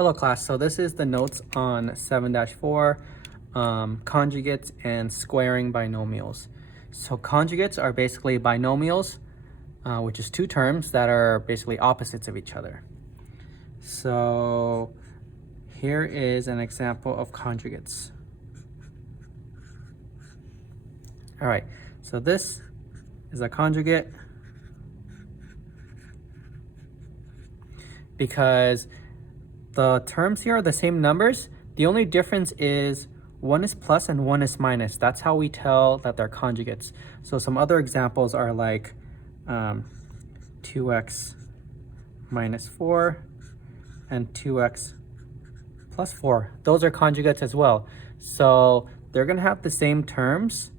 Hello class, so this is the notes on 7-4, conjugates and squaring binomials. So conjugates are basically binomials, which is two terms that are basically opposites of each other. So here is an example of conjugates. All right, so this is a conjugate because the terms here are the same numbers. The only difference is one is plus and one is minus. That's how we tell that they're conjugates. So some other examples are like 2x minus 4 and 2x plus 4. Those are conjugates as well. So they're going to have the same terms,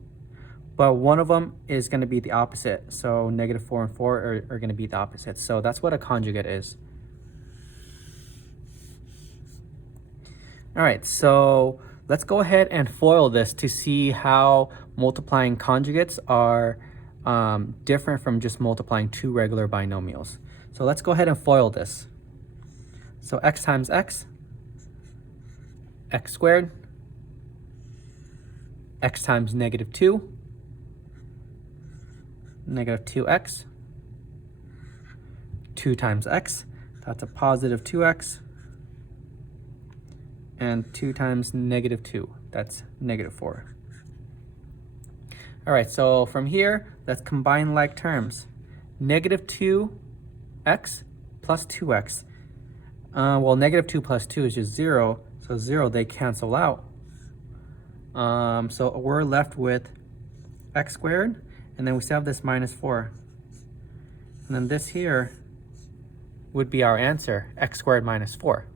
but one of them is going to be the opposite. So negative 4 and 4 are going to be the opposite. So that's what a conjugate is. All right, so let's go ahead and FOIL this to see how multiplying conjugates are different from just multiplying two regular binomials. So let's go ahead and FOIL this. So x times x squared, x times negative 2, negative 2x, 2 times x, that's a positive 2x, and 2 times negative 2, that's negative 4. All right, so from here, let's combine like terms. Negative 2x plus 2x. Well, negative 2 plus 2 is just 0, so 0, they cancel out. So we're left with x squared, and then we still have this minus 4. And then this here would be our answer, x squared minus 4.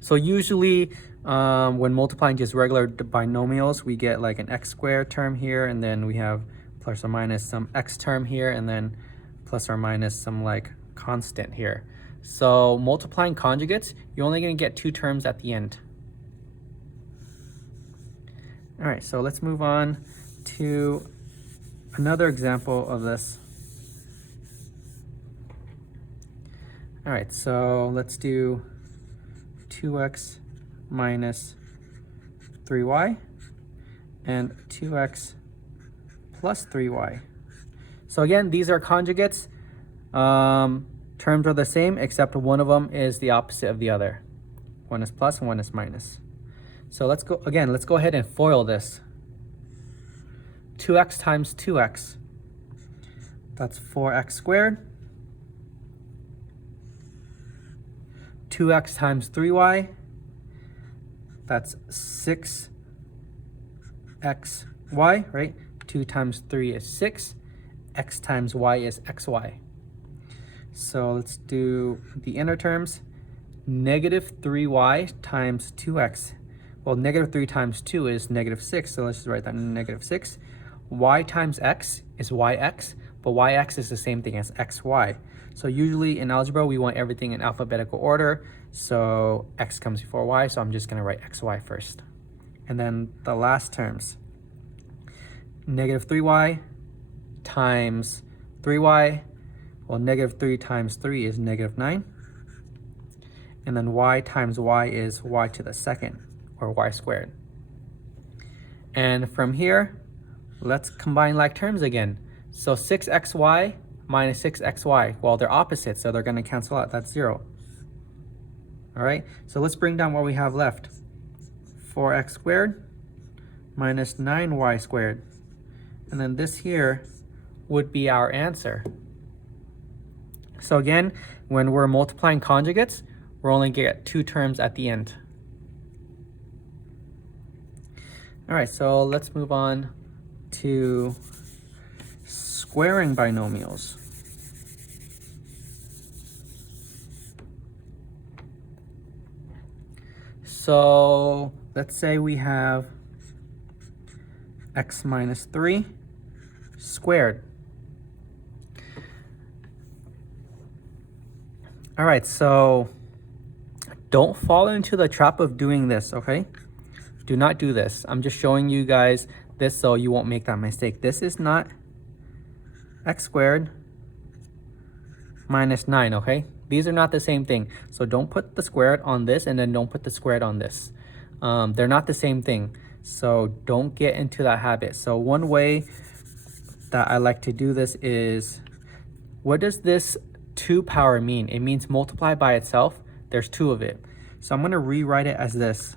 So usually when multiplying just regular binomials, we get like an x squared term here, and then we have plus or minus some x term here, and then plus or minus some like constant here. So multiplying conjugates, you're only going to get two terms at the end. All right, so let's move on to another example of this. All right, so let's do 2x minus 3y and 2x plus 3y. So again, these are conjugates. Terms are the same, except one of them is the opposite of the other. One is plus and one is minus. So let's go ahead and FOIL this. 2x times 2x, that's 4x squared. 2x times 3y, that's 6xy, right? 2 times 3 is 6. X times y is xy. So let's do the inner terms. Negative 3y times 2x. Well, negative 3 times 2 is negative 6, so let's just write that negative 6. Y times x is yx, but yx is the same thing as xy. So usually in algebra, we want everything in alphabetical order. So x comes before y, so I'm just going to write xy first. And then the last terms. Negative 3y times 3y. Well, negative 3 times 3 is negative 9. And then y times y is y to the second, or y squared. And from here, let's combine like terms again. So 6xy minus 6xy, well, they're opposites, so they're going to cancel out. That's 0. All right, so let's bring down what we have left. 4x squared minus 9y squared. And then this here would be our answer. So again, when we're multiplying conjugates, we're only going to get two terms at the end. All right, so let's move on to squaring binomials. So let's say we have x minus 3 squared. All right, so don't fall into the trap of doing this, okay? Do not do this. I'm just showing you guys this so you won't make that mistake. This is not x squared minus 9, okay? These are not the same thing. So don't put the squared on this and then don't put the squared on this. They're not the same thing. So don't get into that habit. So one way that I like to do this is, what does this 2 power mean? It means multiply by itself. There's 2 of it. So I'm going to rewrite it as this.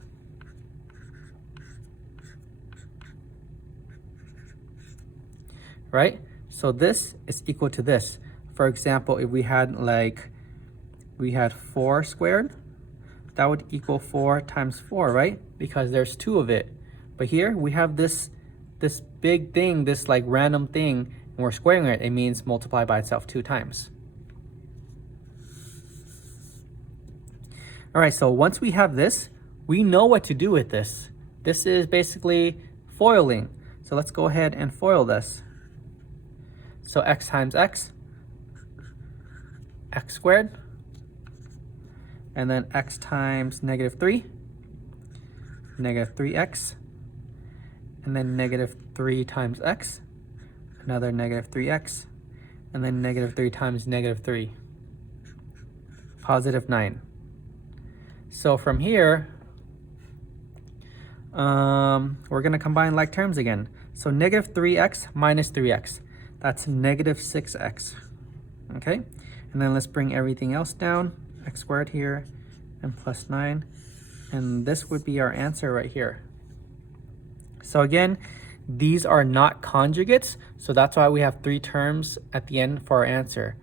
Right? So this is equal to this. For example, if we had 4 squared, that would equal 4 times 4, right? Because there's 2 of it. But here we have this big thing, this like random thing, and we're squaring it. It means multiply by itself 2 times. All right, so once we have this, we know what to do with this. This is basically foiling. So let's go ahead and FOIL this. So x times x squared, and then x times -3, -3x, and then -3 times x, another -3x, and then -3 times -3, +9. So from here, we're going to combine like terms again. So -3x minus 3x, that's -6x. Okay, and then let's bring everything else down, x squared here, and +9, and this would be our answer right here. So again, these are not conjugates, so that's why we have 3 terms at the end for our answer.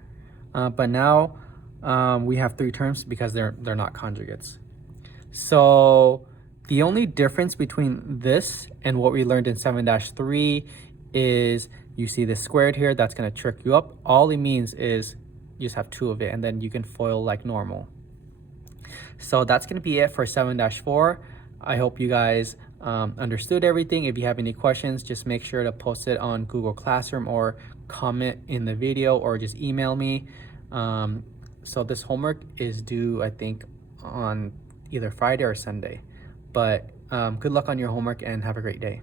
But now we have 3 terms because they're not conjugates. So the only difference between this and what we learned in 7-3 is you see this squared here, that's going to trick you up. All it means is you just have 2 of it, and then you can FOIL like normal. So that's going to be it for 7-4. I hope you guys understood everything. If you have any questions, just make sure to post it on Google Classroom or comment in the video or just email me. So this homework is due, I think, on either Friday or Sunday. But good luck on your homework and have a great day.